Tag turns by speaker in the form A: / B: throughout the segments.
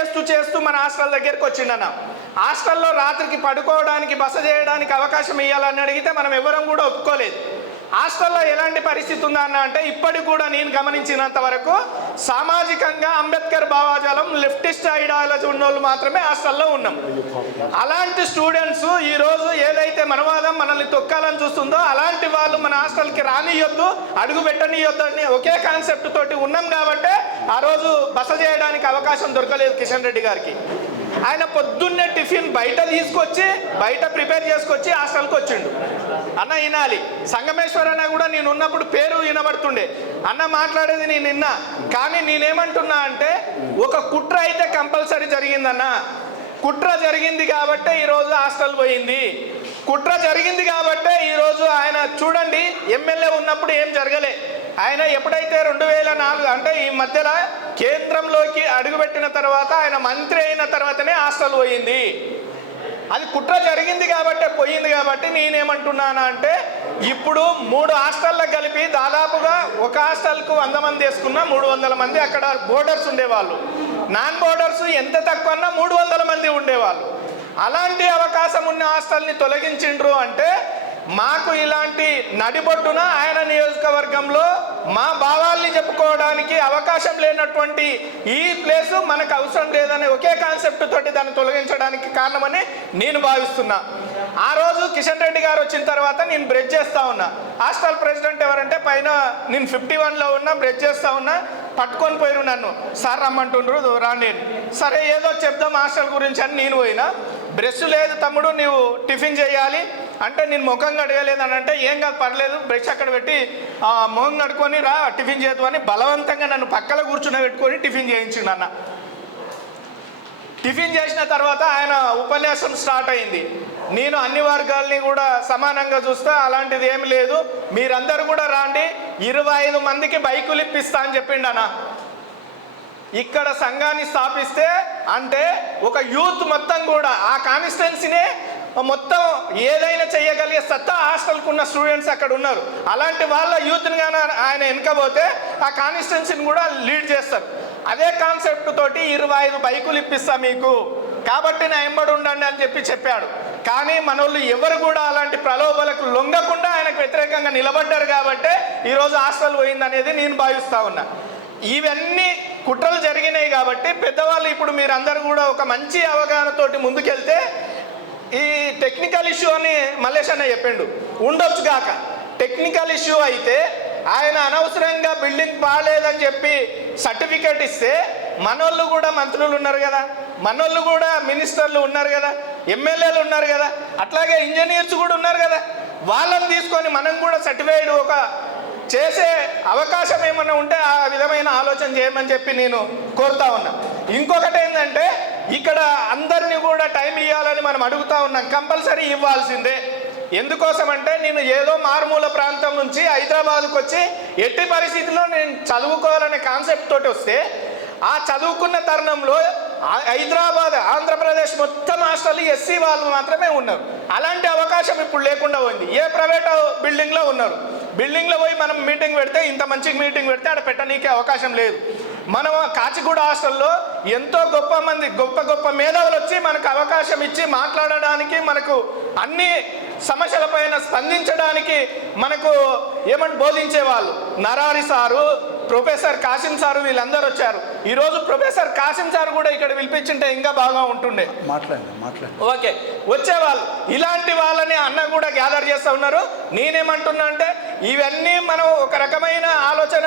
A: చేస్తూ చేస్తూ మన హాస్టల్ దగ్గరికి వచ్చిండన్న. హాస్టల్లో రాత్రికి పడుకోవడానికి బస చేయడానికి అవకాశం ఇవ్వాలని అడిగితే మనం ఎవరం కూడా ఒప్పుకోలేదు. హాస్టల్లో ఎలాంటి పరిస్థితి ఉందా అన్న అంటే ఇప్పటికి కూడా నేను గమనించినంత వరకు సామాజికంగా అంబేద్కర్ భావాజాలం లెఫ్టిస్ట్ ఐడియాలజీ ఉన్న వాళ్ళు మాత్రమే హాస్టల్లో ఉన్నాం. అలాంటి స్టూడెంట్స్ ఈ రోజు ఏదైతే మనవాదం మనల్ని తొక్కాలని చూస్తుందో అలాంటి వాళ్ళు మన హాస్టల్కి రానియొద్దు అడుగు పెట్టనియొద్దు అని ఒకే కాన్సెప్ట్ తోటి ఉన్నాం కాబట్టి ఆ రోజు బస చేయడానికి అవకాశం దొరకలేదు కిషన్ రెడ్డి గారికి. ఆయన పొద్దున్నే టిఫిన్ బయట తీసుకొచ్చి బయట ప్రిపేర్ చేసుకొచ్చి హాస్టల్కి వచ్చిండు. అన్న వినాలి. సంగమేశ్వర్ అన్న కూడా నేను ఉన్నప్పుడు పేరు వినబడుతుండే. అన్న మాట్లాడేది నేను నిన్న కానీ నేనేమంటున్నా అంటే ఒక కుట్ర అయితే కంపల్సరీ జరిగిందన్న. కుట్ర జరిగింది కాబట్టే ఈరోజు హాస్టల్ పోయింది. కుట్ర జరిగింది కాబట్టే ఈరోజు ఆయన చూడండి ఎమ్మెల్యే ఉన్నప్పుడు ఏం జరగలే. ఆయన ఎప్పుడైతే రెండు వేల నాలుగు అంటే ఈ మధ్యలో కేంద్రంలోకి అడుగుపెట్టిన తర్వాత ఆయన మంత్రి అయిన తర్వాతనే హాస్టల్ పోయింది. అది కుట్ర జరిగింది కాబట్టి పోయింది కాబట్టి నేనేమంటున్నాను అంటే ఇప్పుడు మూడు హాస్టళ్ళకు కలిపి దాదాపుగా ఒక హాస్టల్కు వంద మంది వేసుకున్నా మూడు వందల మంది అక్కడ బోర్డర్స్ ఉండేవాళ్ళు. నాన్ బోర్డర్స్ ఎంత తక్కువ అన్నా మూడు వందల మంది ఉండేవాళ్ళు. అలాంటి అవకాశం ఉన్న హాస్టల్ని తొలగించిండ్రు అంటే మాకు ఇలాంటి నడిబొడ్డున ఆయన నియోజకవర్గంలో మా భావాల్ని చెప్పుకోవడానికి అవకాశం లేనటువంటి ఈ ప్లేసు మనకు అవసరం లేదని ఒకే కాన్సెప్ట్ తోటి దాన్ని తొలగించడానికి కారణమని నేను భావిస్తున్నా. ఆ రోజు కిషన్ రెడ్డి గారు వచ్చిన తర్వాత నేను బ్రెడ్ చేస్తా ఉన్నా. హాస్టల్ ప్రెసిడెంట్ ఎవరంటే పైన నేను ఫిఫ్టీ వన్లో ఉన్నా బ్రెడ్ చేస్తా ఉన్నా. పట్టుకొని పోయిరు నన్ను. సార్ రమ్మంటుండ్రు రాండి సరే ఏదో చెప్దాం హాస్టల్ గురించి అని నేను పోయినా. బ్రెష్ లేదు తమ్ముడు నీవు టిఫిన్ చేయాలి. అంటే నేను ముఖం కడగలేదు అని అంటే ఏం కాదు పర్లేదు బ్రష్ అక్కడ పెట్టి ఆ, మొహం కడుక్కొని రా టిఫిన్ చేద్దామని బలవంతంగా నన్ను పక్కన కూర్చుని పెట్టుకొని టిఫిన్ చేయించిండు అన్న. టిఫిన్ చేసిన తర్వాత ఆయన ఉపన్యాసం స్టార్ట్ అయింది. నేను అన్ని వర్గాల్ని కూడా సమానంగా చూస్తా అలాంటిది ఏమి లేదు. మీరందరూ కూడా రాండి ఇరవై ఐదు మందికి బైకులు ఇప్పిస్తా అని చెప్పిండు అన్న. ఇక్కడ సంఘాన్ని స్థాపిస్తే అంటే ఒక యూత్ మొత్తం కూడా ఆ కాన్స్టిట్యున్సీనే మొత్తం ఏదైనా చేయగలిగే సత్తా హాస్టల్కున్న స్టూడెంట్స్ అక్కడ ఉన్నారు. అలాంటి వాళ్ళ యూత్ని కానీ ఆయన వెనకపోతే ఆ కాన్స్టిట్యున్సీని కూడా లీడ్ చేస్తారు. అదే కాన్సెప్ట్ తోటి ఇరవై ఐదు బైకులు ఇప్పిస్తా మీకు. కాబట్టి నా ఎంబడి ఉండండి అని చెప్పి చెప్పాడు. కానీ మనోళ్ళు ఎవరు కూడా అలాంటి ప్రలోభాలకు లొంగకుండా ఆయనకు వ్యతిరేకంగా నిలబడ్డారు కాబట్టే ఈరోజు హాస్టల్ పోయిందనేది నేను భావిస్తా ఉన్నా. ఇవన్నీ కుట్రలు జరిగినాయి కాబట్టి పెద్దవాళ్ళు ఇప్పుడు మీరందరూ కూడా ఒక మంచి అవగాహనతోటి ముందుకెళ్తే ఈ టెక్నికల్ ఇష్యూ అని మల్లేష్ అన్న చెప్పిండు. ఉండొచ్చు కాక టెక్నికల్ ఇష్యూ అయితే ఆయన అనవసరంగా బిల్డింగ్ బాగాలేదని చెప్పి సర్టిఫికేట్ ఇస్తే మనోళ్ళు కూడా మంత్రులు ఉన్నారు కదా. మనోళ్ళు కూడా మినిస్టర్లు ఉన్నారు కదా. ఎమ్మెల్యేలు ఉన్నారు కదా. అట్లాగే ఇంజనీర్స్ కూడా ఉన్నారు కదా. వాళ్ళని తీసుకొని మనం కూడా సర్టిఫైడ్ ఒక చేసే అవకాశం ఏమైనా ఉంటే ఆ విధమైన ఆలోచన చేయమని చెప్పి నేను కోరుతా ఉన్నా. ఇంకొకటి ఏంటంటే ఇక్కడ అందరినీ కూడా టైం ఇవ్వాలని మనం అడుగుతా ఉన్నాం. కంపల్సరీ ఇవ్వాల్సిందే. ఎందుకోసం అంటే నేను ఏదో మారుమూల ప్రాంతం నుంచి హైదరాబాద్కు వచ్చి ఎట్టి పరిస్థితిలో నేను చదువుకోవాలనే కాన్సెప్ట్ తోటి వస్తే ఆ చదువుకున్న తరుణంలో హైదరాబాద్ ఆంధ్రప్రదేశ్ మొత్తం హాస్టల్ ఎస్సీ వాళ్ళు మాత్రమే ఉన్నారు. అలాంటి అవకాశం ఇప్పుడు లేకుండా పోయింది. ఏ ప్రైవేట్ బిల్డింగ్లో ఉన్నారు? బిల్డింగ్లో పోయి మనం మీటింగ్ పెడితే ఇంత మంచి మీటింగ్ పెడితే ఆడ పెట్టనీకే అవకాశం లేదు. మనం కాచిగూడ హాస్టల్లో ఎంతో గొప్ప మంది గొప్ప గొప్ప మేధావులు వచ్చి మనకు అవకాశం ఇచ్చి మాట్లాడడానికి మనకు అన్ని సమస్యలపైన స్పందించడానికి మనకు ఏమంటే బోధించేవాళ్ళు? నరారి సారు ప్రొఫెసర్ కాసిం సారు వీళ్ళందరూ వచ్చారు. ఈరోజు ప్రొఫెసర్ కాసిం సార్ కూడా ఇక్కడ పిలిపించుంటే ఇంకా బాగా ఉంటుండే.
B: మాట్లాడండి మాట్లాడండి.
A: ఓకే వచ్చేవాళ్ళు. ఇలాంటి వాళ్ళని అన్న కూడా గ్యాదర్ చేస్తూ ఉన్నారు. నేనేమంటున్నా అంటే ఇవన్నీ మనం ఒక రకమైన ఆలోచన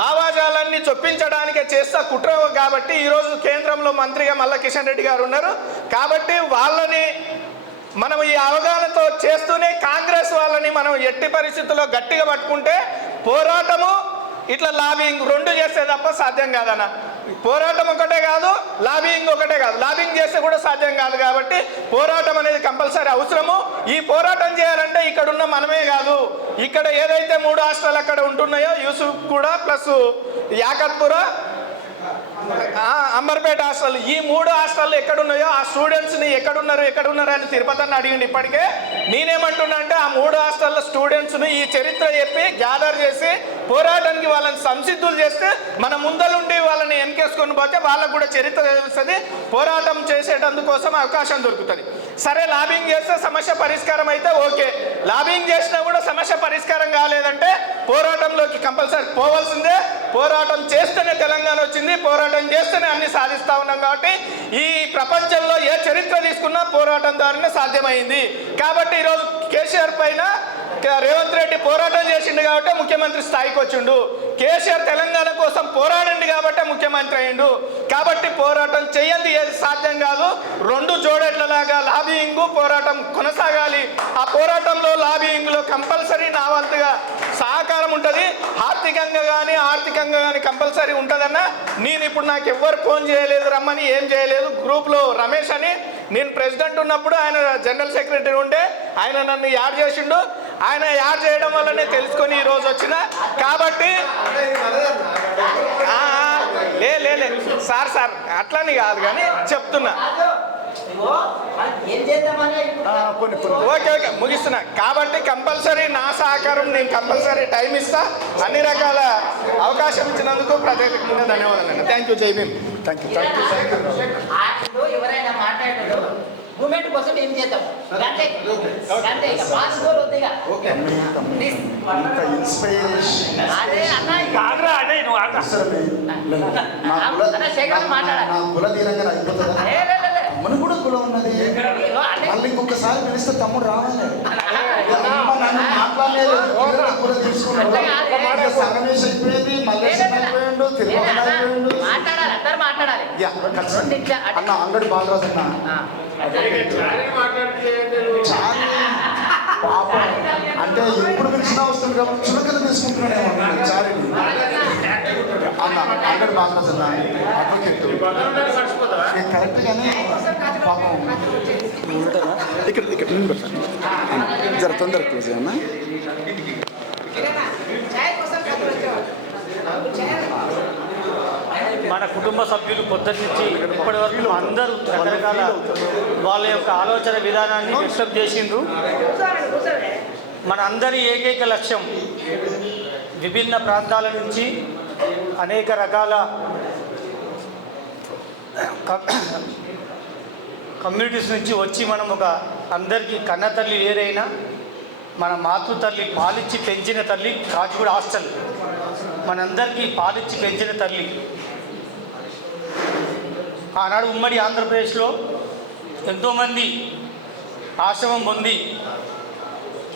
A: భావాజాలాన్ని చొప్పించడానికే చేస్తా కుట్ర కాబట్టి ఈరోజు కేంద్రంలో మంత్రిగా మల్ల కిషన్ రెడ్డి గారు ఉన్నారు. కాబట్టి వాళ్ళని మనం ఈ అవగాహనతో చేస్తూనే కాంగ్రెస్ వాళ్ళని మనం ఎట్టి పరిస్థితుల్లో గట్టిగా పట్టుకుంటే పోరాటము ఇట్లా లాబింగ్ రెండు చేస్తే తప్ప సాధ్యం కాదన్న. పోరాటం ఒకటే కాదు లాబింగ్ ఒకటే కాదు. లాబింగ్ చేస్తే కూడా సాధ్యం కాదు కాబట్టి పోరాటం అనేది కంపల్సరీ అవసరము. ఈ పోరాటం చేయాలంటే ఇక్కడ ఉన్న మనమే కాదు. ఇక్కడ ఏదైతే మూడు హాస్టల్ అక్కడ ఉంటున్నాయో యూసుఫ్ కూడా ప్లస్ యాకత్పుర అంబర్పేట హాస్టల్. ఈ మూడు హాస్టల్ ఎక్కడున్నాయో ఆ స్టూడెంట్స్ని ఎక్కడున్నారు ఎక్కడున్నారు అని తిరుపతి అని అడిగింది ఇప్పటికే. నేనేమంటున్నా అంటే ఆ మూడు హాస్టల్ స్టూడెంట్స్ను ఈ చరిత్ర చెప్పి గ్యాదర్ చేసి పోరాటానికి వాళ్ళని సంసిద్ధులు చేస్తే మన ముందలుండి వాళ్ళని ఎన్కేసుకొని పోతే వాళ్ళకు కూడా చరిత్ర తెలుస్తుంది. పోరాటం చేసేటందుకోసం అవకాశం దొరుకుతుంది. సరే లాబింగ్ చేస్తే సమస్య పరిష్కారం అయితే ఓకే. లాబింగ్ చేసినా కూడా సమస్య పరిష్కారం కాలేదంటే పోరాటంలోకి కంపల్సరీ పోవాల్సిందే. పోరాటం చేస్తేనే తెలంగాణ వచ్చింది పోరాటం చేస్తేనే అన్ని సాధిస్తా ఉన్నాం కాబట్టి ఈ ప్రపంచంలో ఏ చరిత్ర తీసుకున్నా పోరాటం ద్వారానే సాధ్యమైంది. కాబట్టి ఈరోజు కేసీఆర్ పైన రేవంత్ రెడ్డి పోరాటం చేసిండు కాబట్టి ముఖ్యమంత్రి స్థాయికి వచ్చిండు. కేసీఆర్ తెలంగాణ కోసం పోరాడండి కాబట్టి ముఖ్యమంత్రి అయ్యిండు. కాబట్టి పోరాటం చేయండి ఏది సాధ్యం కాదు. రెండు జోడెట్లలాగా లాబింగ్ పోరాటం కొనసాగాలి. ఆ పోరాటంలో లాబింగ్లో కంపల్సరీ నా వంతుగా సహకారం ఉంటుంది. ఆర్థికంగా కానీ ఆర్థికంగా కానీ కంపల్సరీ ఉంటుందన్న నేను ఇప్పుడు నాకు ఎవ్వరు ఫోన్ చేయలేదు రమ్మని ఏం చేయలేదు. గ్రూప్లో రమేష్ అని. నేను ప్రెసిడెంట్ ఉన్నప్పుడు ఆయన జనరల్ సెక్రటరీ ఉండే. ఆయన నన్ను యాడ్ చేసిండు. ఆయన యాడ్ చేయడం వల్లనే తెలుసుకొని ఈ రోజు వచ్చిన. కాబట్టి లే లే సార్ సార్ అట్లని కాదు కానీ చెప్తున్నా. ఓకే ఓకే ముగిస్తున్నా. కాబట్టి కంపల్సరీ నా సహకారం నేను కంపల్సరీ టైం ఇస్తా. అన్ని రకాల అవకాశం ఇచ్చినందుకు ప్రత్యేకంగా ధన్యవాదాలు thank you Jai Bhim
C: thank you thank you
B: ఎవరైనా మూమెంట్ కోసం ఏం చేద్దాం? అంతే అంతే ఇక పాసుకోలు వద్దు ఇక.
C: ఓకే
B: ప్లీజ్
C: ఇంత ఇన్స్పిరేషన్
B: అరే అన్న
D: కాదురా అదే నువ్వు ఆట
C: అవసరమే. లేదు. నా కుల
B: అన్న, శేఖర్ మాట్లాడాలి.
C: నా కుల తీరంగా అయిపోతుందా
B: ఏ, లే, లే, లే.
C: మన కూడా కులం ఉన్నది. మళ్ళీ ఇంకొకసారి పిలిస్తే తమ్ముడు రావాలి. మాట్లాడలేదు. తీసుకున్నాడు. సంగమేష్ అయిపోయింది. అయిపోయిండు తిరుమల అయిపోయిండు.
B: అందరు మాట్లాడాలి.
C: అన్న అంగడి బాలరాజు అన్న. పాపం. అంటే ఎప్పుడు పిలిచినా వస్తుంది కాబట్టి చులకన తీసుకుంటున్నాడేమో అన్న చారిని అన్న అంగడి బాలరాజు అన్న అడ్వకేట్. కరెక్ట్ గానే పాపం. ఇక్కడ ఇక్కడ జర తొందర క్లోజ్ అన్న
D: మన కుటుంబ సభ్యులు పొద్దున్న నుంచి ఇప్పటి వరకు అందరూ రకరకాల వాళ్ళ యొక్క ఆలోచన విధానాన్ని వ్యక్తం చేసిండ్రు. మన అందరి ఏకైక లక్ష్యం విభిన్న ప్రాంతాల నుంచి అనేక రకాల క- కమ్యూనిటీస్ నుంచి వచ్చి మనం ఒక అందరికీ కన్న తల్లి ఏదైనా మన మాతృ తల్లి పాలిచ్చి పెంచిన తల్లి కాచిగూడ హాస్టల్. మనందరికీ పాలిచ్చి పెంచిన తల్లి. ఆనాడు ఉమ్మడి ఆంధ్రప్రదేశ్లో ఎంతోమంది ఆశ్రమం పొంది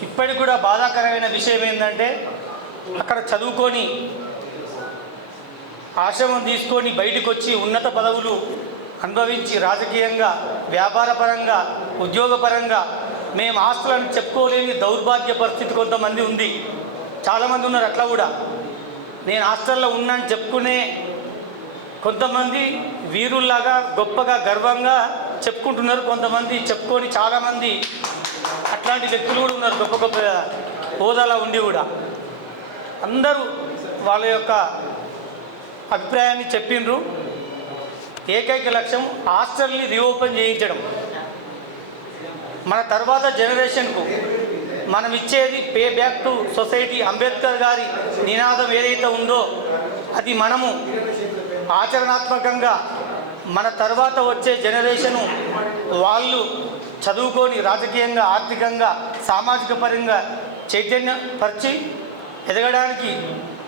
D: ఇప్పటికి కూడా బాధాకరమైన విషయం ఏంటంటే అక్కడ చదువుకొని ఆశ్రమం తీసుకొని బయటకు వచ్చి ఉన్నత పదవులు అనుభవించి రాజకీయంగా వ్యాపారపరంగా ఉద్యోగపరంగా మేము ఆస్తులను చెప్పుకోలేని దౌర్భాగ్య పరిస్థితి కొంతమంది ఉంది. చాలామంది ఉన్నారు అట్లా కూడా. నేను హాస్టల్లో ఉన్నాను చెప్పుకునే కొంతమంది వీరుల్లాగా గొప్పగా గర్వంగా చెప్పుకుంటున్నారు. కొంతమంది చెప్పుకొని చాలామంది అట్లాంటి వ్యక్తులు కూడా ఉన్నారు. గొప్ప గొప్ప హోదాలో ఉండి కూడా. అందరూ వాళ్ళ యొక్క అభిప్రాయాన్ని చెప్పిండ్రు ఏకైక లక్ష్యం హాస్టల్ని రీఓపెన్ చేయించడం. మన తర్వాత జనరేషన్కు మనం ఇచ్చేది pay back to society. Ambedkar గారి నినాదం ఏదైతే ఉందో అది మనము ఆచరణాత్మకంగా మన తర్వాత వచ్చే జనరేషను వాళ్ళు చదువుకొని రాజకీయంగా ఆర్థికంగా సామాజిక పరంగా చైతన్యపరిచి ఎదగడానికి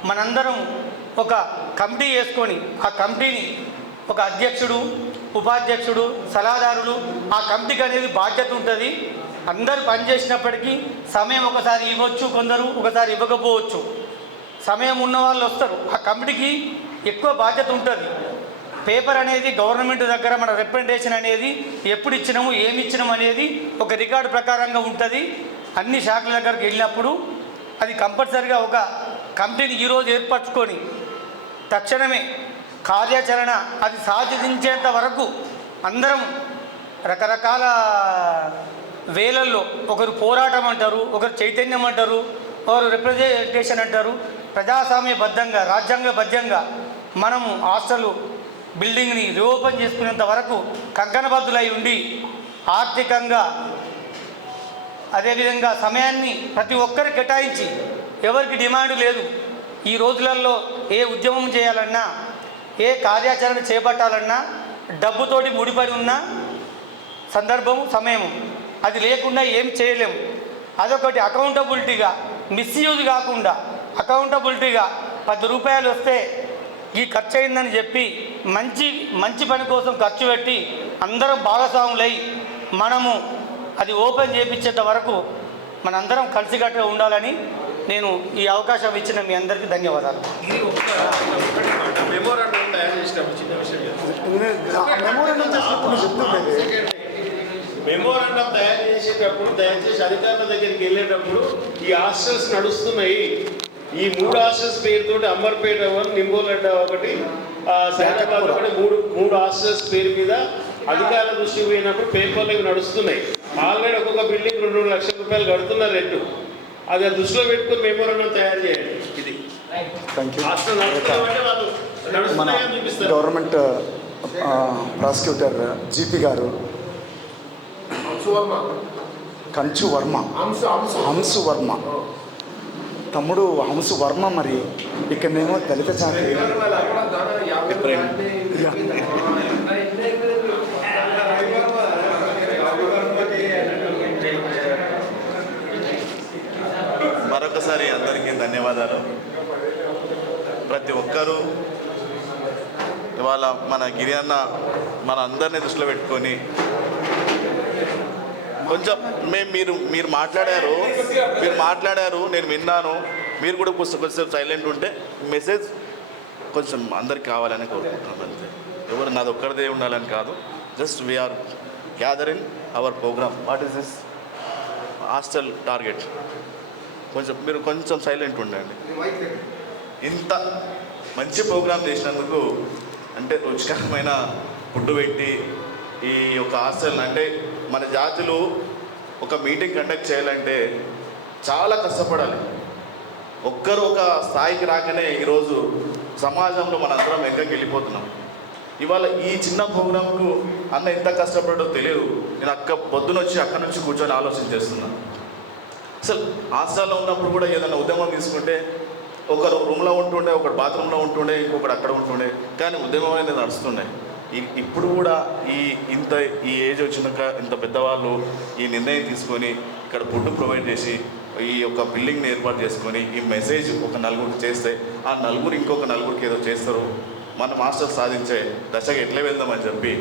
D: మనందరం ఒక కమిటీ వేసుకొని ఆ కమిటీని ఒక అధ్యక్షుడు ఉపాధ్యక్షుడు సలహాదారులు ఆ కమిటీకి అనేది బాధ్యత ఉంటుంది. అందరు పనిచేసినప్పటికీ సమయం ఒకసారి ఇవ్వచ్చు కొందరు ఒకసారి ఇవ్వకపోవచ్చు. సమయం ఉన్న వాళ్ళు వస్తారు. ఆ కమిటీకి ఎక్కువ బాధ్యత ఉంటుంది. పేపర్ అనేది గవర్నమెంట్ దగ్గర మన రిప్రజెంటేషన్ అనేది ఎప్పుడు ఇచ్చినాము ఏమి ఇచ్చినాము అనేది ఒక రికార్డు ప్రకారంగా ఉంటుంది. అన్ని శాఖల దగ్గరికి వెళ్ళినప్పుడు అది కంపల్సరిగా ఒక కమిటీని ఈరోజు ఏర్పరచుకొని తక్షణమే కార్యాచరణ అది సాధించేంత వరకు అందరం రకరకాల వేలల్లో ఒకరు పోరాటం అంటారు ఒకరు చైతన్యం అంటారు ఒకరు రిప్రజెంటేషన్ అంటారు. ప్రజాస్వామ్యబద్ధంగా రాజ్యాంగబద్ధంగా మనము హాస్టల్ బిల్డింగ్ని రీఓపెన్ చేసుకునేంత వరకు కంకణబద్ధులై ఉండి ఆర్థికంగా అదేవిధంగా సమయాన్ని ప్రతి ఒక్కరు కేటాయించి ఎవరికి డిమాండ్ లేదు ఈ రోజులలో ఏ ఉద్యమం చేయాలన్నా ఏ కార్యాచరణ చేపట్టాలన్నా డబ్బుతోటి ముడిపడి ఉన్న సందర్భము సమయము. అది లేకుండా ఏం చేయలేము అదొకటి అకౌంటబిలిటీగా మిస్యూజ్ కాకుండా అకౌంటబిలిటీగా పది రూపాయలు వస్తే ఈ ఖర్చు అయిందని చెప్పి మంచి మంచి పని కోసం ఖర్చు పెట్టి అందరం భాగస్వాములై మనము అది ఓపెన్ చేయించేంత వరకు మనందరం కలిసికట్టుగా ఉండాలని నేను ఈ అవకాశం ఇచ్చిన మీ అందరికీ ధన్యవాదాలు.
E: మెమోరాండం తయారు చేసేటప్పుడు దయచేసి అధికారుల దగ్గరికి వెళ్ళేటప్పుడు ఈ హాస్టల్స్ నడుస్తున్నాయి. ఈ మూడు హాస్టల్స్ పేరుతోటి అంబర్పేట ఒకటి నింబోలడ్డ ఒకటి ఆ, సైదాబాద్ ఒకటి మూడు మూడు హాస్టల్స్ పేరు మీద అధికారుల దృష్టికి పోయినప్పుడు పేపర్లు ఇవి నడుస్తున్నాయి. ఆల్రెడీ ఒక్కొక్క బిల్డింగ్ రెండు రెండు లక్షల రూపాయలు కడుతున్నారు రెంట్ అది ఆ దృష్టిలో పెట్టుకుని మెమోరాండం తయారు చేయండి. ఇది.
C: మన గవర్నమెంట్ ప్రాసిక్యూటర్ జీపీ గారు కంచు వర్మ. హంసు వర్మ. తమ్ముడు హంసు వర్మ మరి ఇక్కడనేమో దళిత జాతి.
F: మరొకసారి అందరికీ ధన్యవాదాలు. ప్రతి ఒక్కరూ ఇవాళ మన గిరి అన్న మన అందరినీ దృష్టిలో పెట్టుకొని కొంచెం మేము మీరు మీరు మాట్లాడారు. మీరు మాట్లాడారు. నేను విన్నాను. మీరు కూడా కొంచెం కొంచెం సైలెంట్ ఉంటే మెసేజ్ కొంచెం అందరికి కావాలని కోరుకుంటున్నాం అంతే. ఎవరు నాది ఒక్కరిదే ఉండాలని కాదు. Just we are gathering our program what is this hostel target కొంచెం మీరు కొంచెం సైలెంట్ ఉండండి. ఇంత మంచి ప్రోగ్రామ్ చేసినందుకు అంటే రుచికరమైన ఫుడ్ పెట్టి ఈ యొక్క హాస్టల్ అంటే మన జాతులు ఒక మీటింగ్ కండక్ట్ చేయాలంటే చాలా కష్టపడాలి. ఒక్కరు ఒక స్థాయికి రాకనే ఈరోజు సమాజంలో మనందరం ఎక్కడికి వెళ్ళిపోతున్నాం. ఇవాళ ఈ చిన్న ప్రోగ్రాంకు అన్న ఎంత కష్టపడో తెలియదు. నేను అక్క పొద్దున వచ్చి అక్కడ నుంచి కూర్చొని ఆలోచన చేస్తున్నాను అసలు హాస్టల్లో ఉన్నప్పుడు కూడా ఏదైనా ఉద్యమం తీసుకుంటే ఒకరు రూమ్లో ఉంటుండే ఒకడు బాత్రూంలో ఉంటుండే ఇంకొకడు అక్కడ ఉంటుండే కానీ ఉద్యమం అనేది నడుస్తుండే. ఇప్పుడు కూడా ఈ ఇంత ఈ ఏజ్ వచ్చినాక ఇంత పెద్దవాళ్ళు ఈ నిర్ణయం తీసుకొని ఇక్కడ ఫుడ్ ప్రొవైడ్ చేసి ఈ యొక్క బిల్డింగ్ని ఏర్పాటు చేసుకొని ఈ మెసేజ్ ఒక నలుగురికి చేస్తే ఆ నలుగురు ఇంకొక నలుగురికి ఏదో చేస్తారు. మన మాస్టర్ సాధించే దశగా ఎట్లే వెళ్దామని చెప్పి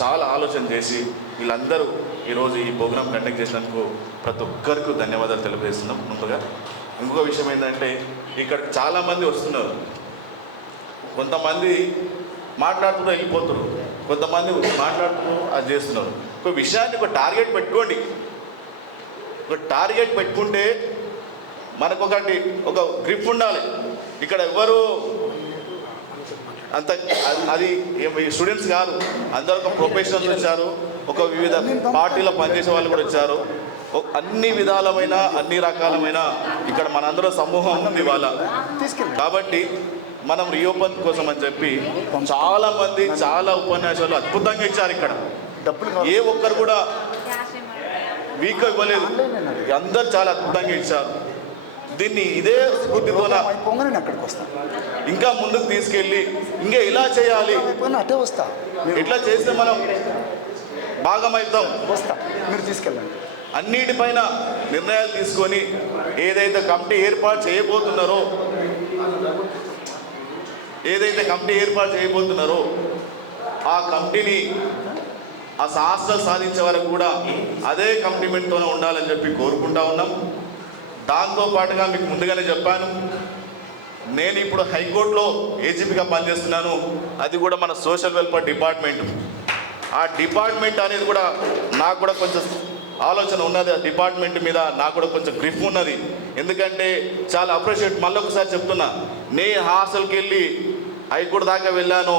F: చాలా ఆలోచన చేసి వీళ్ళందరూ ఈరోజు ఈ ప్రోగ్రామ్ కండక్ట్ చేసినందుకు ప్రతి ఒక్కరికి ధన్యవాదాలు తెలియజేస్తున్నాం. ముందుగా ఇంకొక విషయం ఏంటంటే ఇక్కడ చాలామంది వస్తున్నారు. కొంతమంది మాట్లాడుతూ వెళ్ళిపోతున్నారు కొంతమంది మాట్లాడుతూ అది చేస్తున్నారు. ఒక విషయాన్ని ఒక టార్గెట్ పెట్టుకోండి. ఒక టార్గెట్ పెట్టుకుంటే మనకు ఒకటి ఒక గ్రిప్ ఉండాలి. ఇక్కడ ఎవరు అంత అది- అది స్టూడెంట్స్ కాదు. అందరూ ఒక ప్రొఫెషనల్స్ వచ్చారు. ఒక వివిధ పార్టీలో పనిచేసే వాళ్ళు కూడా వచ్చారు. అన్ని విధాలమైన అన్ని రకాలమైన ఇక్కడ మనందరం సమూహం ఉంది వాళ్ళ. కాబట్టి మనం రీఓపెన్ కోసం అని చెప్పి చాలా మంది చాలా ఉపన్యాసాలు అద్భుతంగా ఇచ్చారు ఇక్కడ. ఏ ఒక్కరు కూడా వీక్ ఇవ్వలేదు అందరు చాలా అద్భుతంగా ఇచ్చారు. దీన్ని ఇదే స్ఫూర్తితోన
C: నేను అక్కడికి వస్తాను
F: ఇంకా ముందుకు తీసుకెళ్ళి ఇంకా ఇలా చేయాలి?
C: అటే వస్తా.
F: ఇట్లా చేస్తే మనం భాగమవుతాం?
C: వస్తా. మీరు తీసుకెళ్ళండి.
F: అన్నిటిపైన నిర్ణయాలు తీసుకొని ఏదైతే కమిటీ ఏర్పాటు చేయబోతున్నారో ఏదైతే కమిటీ ఏర్పాటు చేయబోతున్నారో ఆ కమిటీని ఆ శాస్త్రం సాధించే వరకు కూడా అదే కమిట్మెంట్తోనే ఉండాలని చెప్పి కోరుకుంటా ఉన్నాం. దాంతో పాటుగా మీకు ముందుగానే చెప్పాను నేను ఇప్పుడు హైకోర్టులో ఏజీపీగా పనిచేస్తున్నాను. అది కూడా మన సోషల్ వెల్ఫేర్ డిపార్ట్మెంట్ ఆ డిపార్ట్మెంట్ అనేది కూడా నాకు కూడా కొంచెం ఆలోచన ఉన్నది. ఆ డిపార్ట్మెంట్ మీద నాకు కూడా కొంచెం గ్రిఫ్ ఉన్నది. ఎందుకంటే చాలా అప్రిషియేట్ మళ్ళీ ఒకసారి చెప్తున్నా నేను హాస్టల్కి వెళ్ళి హైకోర్టు దాకా వెళ్ళాను.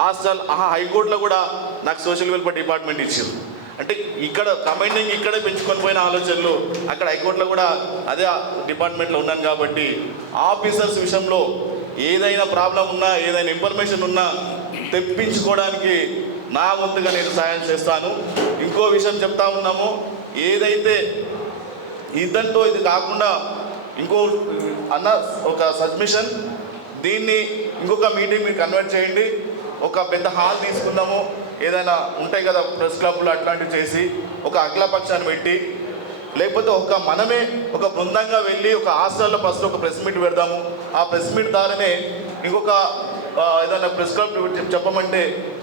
F: హాస్టల్ ఆహా హైకోర్టులో కూడా నాకు సోషల్ వెల్ఫేర్ డిపార్ట్మెంట్ ఇచ్చింది అంటే ఇక్కడ కమాండింగ్ ఇక్కడే పెంచుకొని పోయిన ఆలోచనలు అక్కడ హైకోర్టులో కూడా అదే డిపార్ట్మెంట్లో ఉన్నాను కాబట్టి ఆఫీసర్స్ విషయంలో ఏదైనా ప్రాబ్లం ఉన్నా ఏదైనా ఇన్ఫర్మేషన్ ఉన్నా తెప్పించుకోవడానికి నా వంతుగా నేను సహాయం చేస్తాను. ఇంకో విషయం చెప్తా ఉన్నాము ఏదైతే ఇదంతో ఇది కాకుండా ఇంకో అన్న ఒక సబ్మిషన్ దీన్ని ఇంకొక మీటింగ్ మీరు కన్వర్ట్ చేయండి. ఒక పెద్ద హాల్ తీసుకుందాము. ఏదైనా ఉంటాయి కదా ప్రెస్ క్లబ్లు అట్లాంటివి చేసి ఒక అఖిలపక్షాన్ని పెట్టి లేకపోతే ఒక మనమే ఒక బృందంగా వెళ్ళి ఒక హాస్టల్లో ఫస్ట్ ఒక ప్రెస్ మీట్ పెడదాము. ఆ ప్రెస్ మీట్ ద్వారానే ఇంకొక ఏదైనా ప్రెస్ క్లబ్ చెప్పమంటే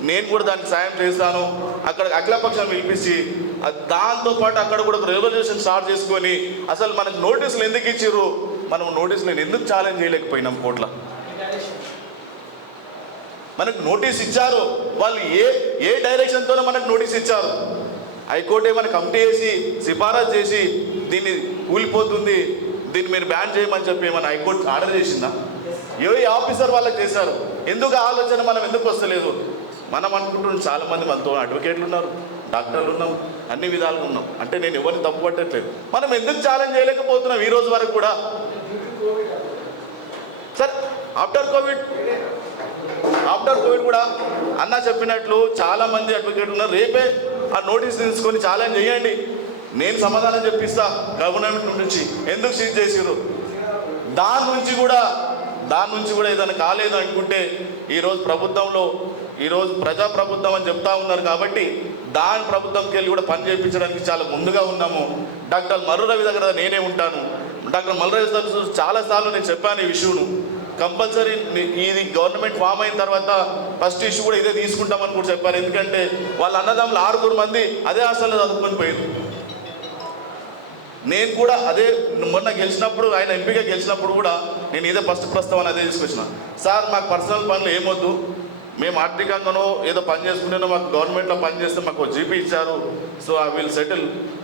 F: నేను కూడా దానికి సాయం చేస్తాను. అక్కడ అఖిలపక్షాన్ని పిలిపించి దాంతోపాటు దాంతో పాటు అక్కడ కూడా ఒక రెవల్యూషన్ స్టార్ట్ చేసుకొని అసలు మనకు నోటీసులు ఎందుకు ఇచ్చిర్రు? మనం నోటీసులు ఎందుకు ఛాలెంజ్ చేయలేకపోయినాం కోట్ల? మనకు నోటీస్ ఇచ్చారు. వాళ్ళు ఏ ఏ డైరెక్షన్తోనో మనకు నోటీస్ ఇచ్చారు. హైకోర్టు ఏమైనా కమిటీ వేసి సిఫారసు చేసి దీన్ని కూలిపోతుంది. దీన్ని మీరు బ్యాన్ చేయమని చెప్పి ఏమైనా హైకోర్టు ఆర్డర్ చేసిందా? ఏ ఆఫీసర్ వాళ్ళకి చేశారు? ఎందుకు ఆలోచన మనం ఎందుకు వస్తలేదు? మనం అనుకుంటున్నాం చాలా మంది మనతో అడ్వకేట్లు ఉన్నారు డాక్టర్లు ఉన్నాం అన్ని విధాలుగా ఉన్నాం. అంటే నేను ఎవరిని తప్పు పట్టట్లేదు. మనం ఎందుకు ఛాలెంజ్ చేయలేకపోతున్నాం ఈ రోజు వరకు కూడా? Sir after Covid after Covid కూడా అన్న చెప్పినట్లు చాలా మంది అడ్వకేట్ ఉన్నారు. రేపే ఆ నోటీస్ తీసుకొని ఛాలెంజ్ చేయండి. నేను సమాధానం చెప్పిస్తా గవర్నమెంట్ నుంచి. ఎందుకు సీజ్ చేసిర్రు? దాని నుంచి కూడా దాని నుంచి కూడా ఏదైనా కాలేదు అనుకుంటే ఈరోజు ప్రభుత్వంలో ఈరోజు ప్రజా ప్రభుత్వం అని చెప్తా ఉన్నారు కాబట్టి దాని ప్రభుత్వంకి వెళ్ళి కూడా పని చేయించడానికి చాలా ముందుగా ఉన్నాము. డాక్టర్ మర్రు రవి దగ్గర నేనే ఉంటాను. డాక్టర్ మర్రు రవి దగ్గర చాలాసార్లు నేను చెప్పాను ఈ విషయంను కంపల్సరీ ఇది గవర్నమెంట్ ఫామ్ అయిన తర్వాత ఫస్ట్ ఇష్యూ కూడా ఇదే తీసుకుంటామని కూడా చెప్పారు. ఎందుకంటే వాళ్ళ అన్నదమ్ములు ఆరుగురు మంది అదే హాస్టల్లో చదువుకొని పోయారు నేను కూడా అదే మొన్న గెలిచినప్పుడు ఆయన ఎంపీగా గెలిచినప్పుడు కూడా నేను ఇదే ఫస్ట్ ప్రస్తావన అదే తీసుకొచ్చిన. సార్ మాకు పర్సనల్ పనులు ఏమొద్దు. మేము ఆర్థికంగానో ఏదో పని చేసుకుంటేనో మాకు గవర్నమెంట్లో పనిచేస్తే మాకు జీపీ ఇచ్చారు. సో ఐ విల్ సెటిల్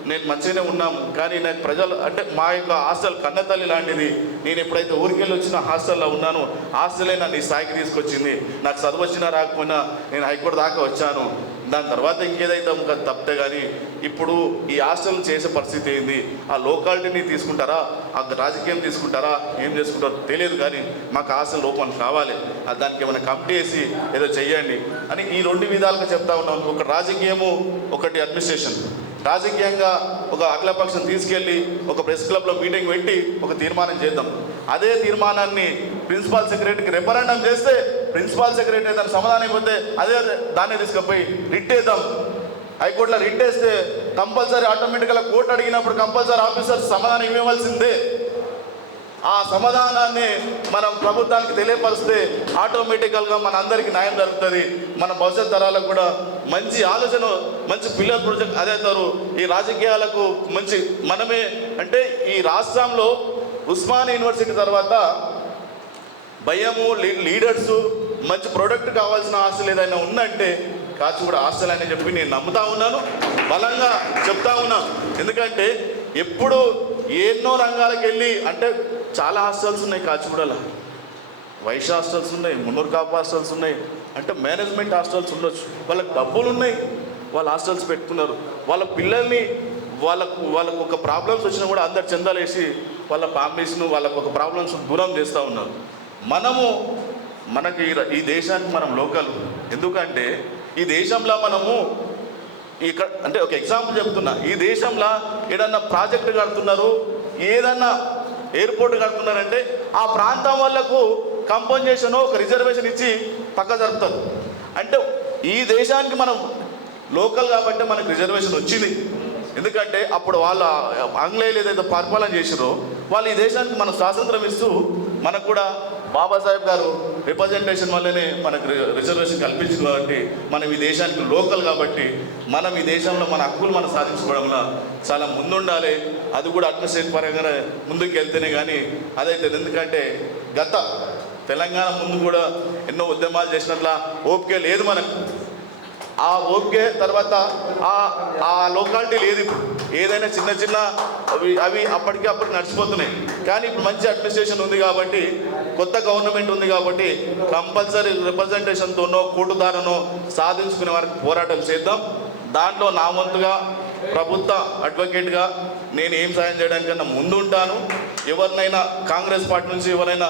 F: నేను మంచిగానే ఉన్నాము. కానీ నాకు ప్రజలు అంటే మా యొక్క హాస్టల్ కన్నతల్లి లాంటిది. నేను ఎప్పుడైతే ఊరికెళ్ళి వచ్చిన హాస్టల్లో ఉన్నాను హాస్టలే నన్ను ఈ స్థాయికి తీసుకొచ్చింది. నాకు చదువు వచ్చినా రాకపోయినా నేను హైకోర్టు దాకా వచ్చాను. దాని తర్వాత ఇంకేదైతే ఇంకా తప్పితే కానీ ఇప్పుడు ఈ హాస్టల్ చేసే పరిస్థితి ఏంది? ఆ లోకాలిటీని తీసుకుంటారా? ఆ రాజకీయం తీసుకుంటారా? ఏం చేసుకుంటారో తెలియదు కానీ మాకు హాస్టల్ ఓపెన్ కావాలి అది దానికి ఏమైనా కమిటీ వేసి ఏదో చెయ్యండి అని ఈ రెండు విధాలుగా చెప్తా ఉన్నాం. ఒక రాజకీయము ఒకటి అడ్మినిస్ట్రేషన్ రాజకీయంగా ఒక అఖిలపక్షం తీసుకెళ్ళి ఒక ప్రెస్ క్లబ్లో మీటింగ్ పెట్టి ఒక తీర్మానం చేద్దాం. అదే తీర్మానాన్ని ప్రిన్సిపాల్ సెక్రటరీకి రెఫరెండం చేస్తే ప్రిన్సిపాల్ సెక్రటరీ దానికి సమాధానం ఇవ్వతే అదే దాన్ని తీసుకుపోయి రిట్ వేద్దాం హైకోర్టులో రిట్ వేస్తే కంపల్సరీ ఆటోమేటిక్గా కోర్టు అడిగినప్పుడు కంపల్సరీ ఆఫీసర్ సమాధానం ఇవ్వవలసిందే. ఆ సమాధానాన్ని మనం ప్రభుత్వానికి తెలియపరిస్తే ఆటోమేటికల్గా మన అందరికీ న్యాయం జరుగుతుంది. మన భవిష్యత్ తరాలకు కూడా మంచి ఆలోచన మంచి పిల్లర్ ప్రాజెక్ట్ అదే అవుతారు ఈ రాజకీయాలకు మంచి మనమే. అంటే ఈ రాష్ట్రంలో ఉస్మానియా యూనివర్సిటీ తర్వాత భయము లీ- లీడర్స్ మంచి ప్రోడక్ట్ కావాల్సిన ఆస్తులు ఏదైనా ఉందంటే కాచిగూడ హాస్టల్ అని చెప్పి నేను నమ్ముతా ఉన్నాను బలంగా చెప్తా ఉన్నాను. ఎందుకంటే ఎప్పుడు ఎన్నో రంగాలకు వెళ్ళి అంటే చాలా హాస్టల్స్ ఉన్నాయి కాచిగూడలో వైశ్య హాస్టల్స్ ఉన్నాయి మున్నూరు కాపు హాస్టల్స్ ఉన్నాయి అంటే మేనేజ్మెంట్ హాస్టల్స్ ఉండొచ్చు. వాళ్ళకి డబ్బులు ఉన్నాయి వాళ్ళు హాస్టల్స్ పెట్టుకున్నారు. వాళ్ళ పిల్లల్ని వాళ్ళకు వాళ్ళకు ఒక ప్రాబ్లమ్స్ వచ్చినా కూడా అందరు చందాలేసి వాళ్ళ ఫ్యామిలీస్ను వాళ్ళకు ఒక ప్రాబ్లమ్స్ దూరం చేస్తూ ఉన్నారు. మనము మనకి ఈ ఈ దేశానికి మనం లోకల్. ఎందుకంటే ఈ దేశంలో మనము ఇక్కడ అంటే ఒక ఎగ్జాంపుల్ చెప్తున్నా. ఈ దేశంలో ఏదన్నా ప్రాజెక్ట్ కడుతున్నారు ఏదన్నా ఎయిర్పోర్ట్ కడుతున్నారంటే ఆ ప్రాంతం వాళ్ళకు కంపన్సేషన్ ఒక రిజర్వేషన్ ఇచ్చి పక్క జరుపుతారు. అంటే ఈ దేశానికి మనం లోకల్ కాబట్టి మనకు రిజర్వేషన్ వచ్చింది. ఎందుకంటే అప్పుడు వాళ్ళ ఆంగ్లేయులు ఏదైతే పరిపాలన చేసిరో వాళ్ళు ఈ దేశానికి మనం స్వాతంత్రం ఇస్తూ మనకు కూడా బాబాసాహెబ్ గారు రిప్రజెంటేషన్ వల్లనే మనకు రి- రిజర్వేషన్ కల్పించింది కాబట్టి మనం ఈ దేశానికి లోకల్ కాబట్టి మనం ఈ దేశంలో మన హక్కులు మనం సాధించుకోవడంలో చాలా ముందుండాలి. అది కూడా అడ్మినిస్ట్రేటివ్ పరంగా ముందుకు వెళ్తేనే కానీ అదైతే ఎందుకంటే గత తెలంగాణ ముందు కూడా ఎన్నో ఉద్యమాలు చేసినట్ల ఓపిక లేదు మనకు. ఆ ఓపికే తర్వాత ఆ ఆ లోకాలిటీ లేదు ఇప్పుడు. ఏదైనా చిన్న చిన్న అవి అవి అప్పటికి అప్పటికి నడిచిపోతున్నాయి. కానీ ఇప్పుడు మంచి అడ్మినిస్ట్రేషన్ ఉంది కాబట్టి కొత్త గవర్నమెంట్ ఉంది కాబట్టి కంపల్సరీ రిప్రజెంటేషన్తోనో కూటుదారనో సాధించుకునే వారికి పోరాటం చేద్దాం. దాంట్లో నా వంతుగా ప్రభుత్వ అడ్వకేట్గా నేను ఏం సాయం చేయడానికన్నా ముందు ఉంటాను ఎవరినైనా కాంగ్రెస్ పార్టీ నుంచి ఎవరైనా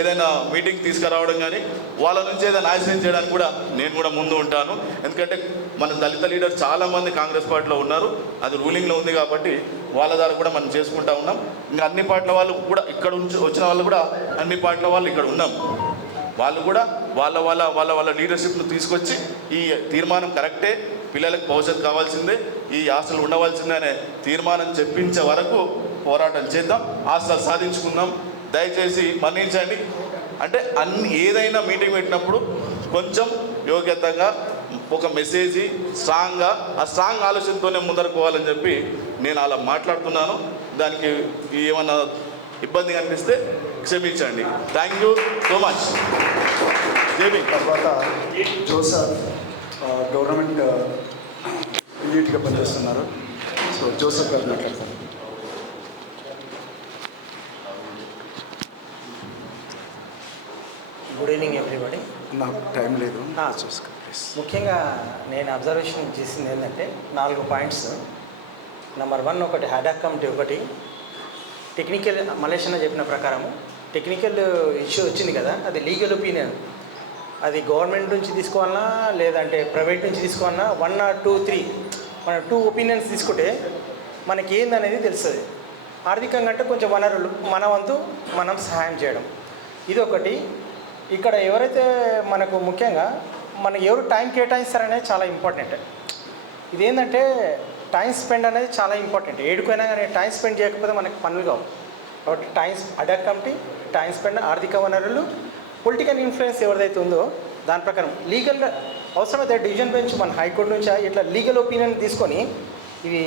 F: ఏదైనా మీటింగ్ తీసుకురావడం కానీ వాళ్ళ నుంచి ఏదైనా ఆశ్రయం చేయడానికి కూడా నేను కూడా ముందు ఉంటాను. ఎందుకంటే మన దళిత లీడర్ చాలామంది కాంగ్రెస్ పార్టీలో ఉన్నారు. అది రూలింగ్లో ఉంది కాబట్టి వాళ్ళ ద్వారా కూడా మనం చేసుకుంటా ఉన్నాం. ఇంకా అన్ని పార్టీల వాళ్ళు కూడా ఇక్కడ ఉంచి వచ్చిన వాళ్ళు కూడా అన్ని పార్టీల వాళ్ళు ఇక్కడ ఉన్నాం. వాళ్ళు కూడా వాళ్ళ వాళ్ళ వాళ్ళ వాళ్ళ లీడర్షిప్ను తీసుకొచ్చి ఈ తీర్మానం కరెక్టే పిల్లలకు భవిష్యత్తు కావాల్సిందే ఈ ఆస్తులు ఉండవలసిందే అనే తీర్మానం చెప్పించే వరకు పోరాటం చేద్దాం హాస్టల్ సాధించుకుందాం. దయచేసి మన్నించండి. అంటే అన్ని ఏదైనా మీటింగ్ పెట్టినప్పుడు కొంచెం యోగ్యతగా ఒక మెసేజ్ స్ట్రాంగ్గా ఆ స్ట్రాంగ్ ఆలోచనతోనే ముందరకు పోవాలని చెప్పి నేను అలా మాట్లాడుతున్నాను. దానికి ఏమన్నా ఇబ్బంది కనిపిస్తే క్షమించండి. Thank you so much. JB
C: తర్వాత జోసఫ్ గవర్నమెంట్ ఎలీట్గా పనిచేస్తున్నారు. సో జోసఫ్ గారు మాట్లాడతారు.
G: Good evening everybody.
C: నాకు టైం లేదు. చూసుకో
G: ముఖ్యంగా నేను అబ్జర్వేషన్ చేసింది ఏంటంటే నాలుగు పాయింట్స్. నెంబర్ వన్ ఒకటి హెడాక్ కమిటీ ఒకటి. టెక్నికల్ మలేషియా చెప్పిన ప్రకారము టెక్నికల్ ఇష్యూ వచ్చింది కదా అది లీగల్ ఒపీనియన్ అది గవర్నమెంట్ నుంచి తీసుకోవాలన్నా లేదంటే ప్రైవేట్ నుంచి తీసుకోవాలన్నా వన్ ఆర్ టూ త్రీ మన టూ ఒపీనియన్స్ తీసుకుంటే మనకి ఏందనేది తెలుస్తుంది. ఆర్థికంగా అంటే కొంచెం వనరులు మన వంతు మనం సహాయం చేయడం. ఇది ఒకటి. ఇక్కడ ఎవరైతే మనకు ముఖ్యంగా మనకు ఎవరు టైం కేటాయిస్తారనేది చాలా ఇంపార్టెంట్. ఇదేంటంటే టైం స్పెండ్ అనేది చాలా ఇంపార్టెంట్. ఏడుకైనా కానీ టైం స్పెండ్ చేయకపోతే మనకు పనులు కావు. కాబట్టి టైం అడర్ కమిటీ టైం స్పెండ్ ఆర్థిక వనరులు పొలిటికల్ ఇన్ఫ్లుయెన్స్ ఎవరిదైతే ఉందో దాని ప్రకారం లీగల్ అవసరమైతే డివిజన్ బెంచ్ మన హైకోర్టు నుంచి ఇట్లా లీగల్ ఒపీనియన్ తీసుకొని ఇది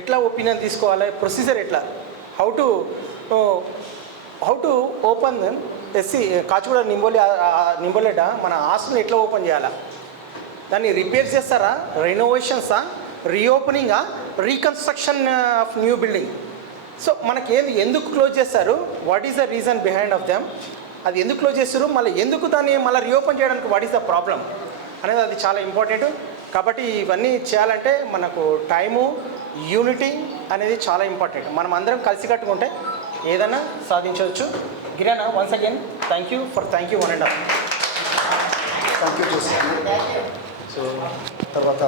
G: ఎట్లా ఒపీనియన్ తీసుకోవాలి ప్రొసీజర్ ఎట్లా how to how to open SC Kachiguda Nimboli నింబోలేట మన హాస్టల్ని ఎట్లా ఓపెన్ చేయాలా? దాన్ని రిపేర్ చేస్తారా? రెనోవేషన్సా? రీఓపెనింగా? Reconstruction of new building? So మనకి ఏంది ఎందుకు క్లోజ్ చేస్తారు? What is the reason behind of them? అది ఎందుకు క్లోజ్ చేస్తారు? మళ్ళీ ఎందుకు దాన్ని మళ్ళీ రీఓపెన్ చేయడానికి వాట్ ఈస్ ద ప్రాబ్లం? అనేది అది చాలా ఇంపార్టెంట్. కాబట్టి ఇవన్నీ చేయాలంటే మనకు టైము యూనిటీ అనేది చాలా ఇంపార్టెంట్. మనం అందరం కలిసి కట్టుకుంటే ఏదైనా సాధించవచ్చు. గిరానా once again thank you for thank you one and half
C: thank you so తర్వాత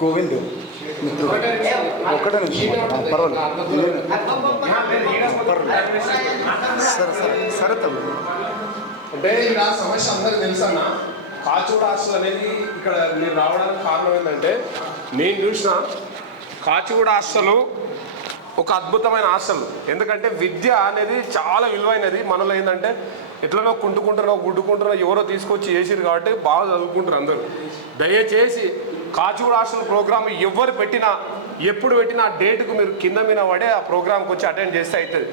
C: గోవింద్. మిత్రుడు. ఒకటే నిమిషం పర్వాలేదు పర్వాలేదు. సరే సరే. సరే తమ్ముడు.
H: అంటే ఇక్కడ సమస్య అందరికి తెలుసన్న కాచూడ హాస్టల్ అనేది ఇక్కడ మీరు రావడానికి కారణం ఏంటంటే నేను చూసిన కాచిగూడ హాస్టల్ ఒక అద్భుతమైన హాస్టల్ ఎందుకంటే విద్య అనేది చాలా విలువైనది. మనలో ఏంటంటే ఎట్లనో కుంటుకుంటారో గుడ్డుకుంటారో ఎవరో తీసుకొచ్చి చేసిరు కాబట్టి బాగా చదువుకుంటారు అందరూ. దయచేసి కాచిగూడ హాస్టల్ ప్రోగ్రామ్ ఎవరు పెట్టినా ఎప్పుడు పెట్టినా డేట్కు మీరు కింద మీద పడే ఆ ప్రోగ్రామ్కి వచ్చి అటెండ్ చేస్తే అవుతుంది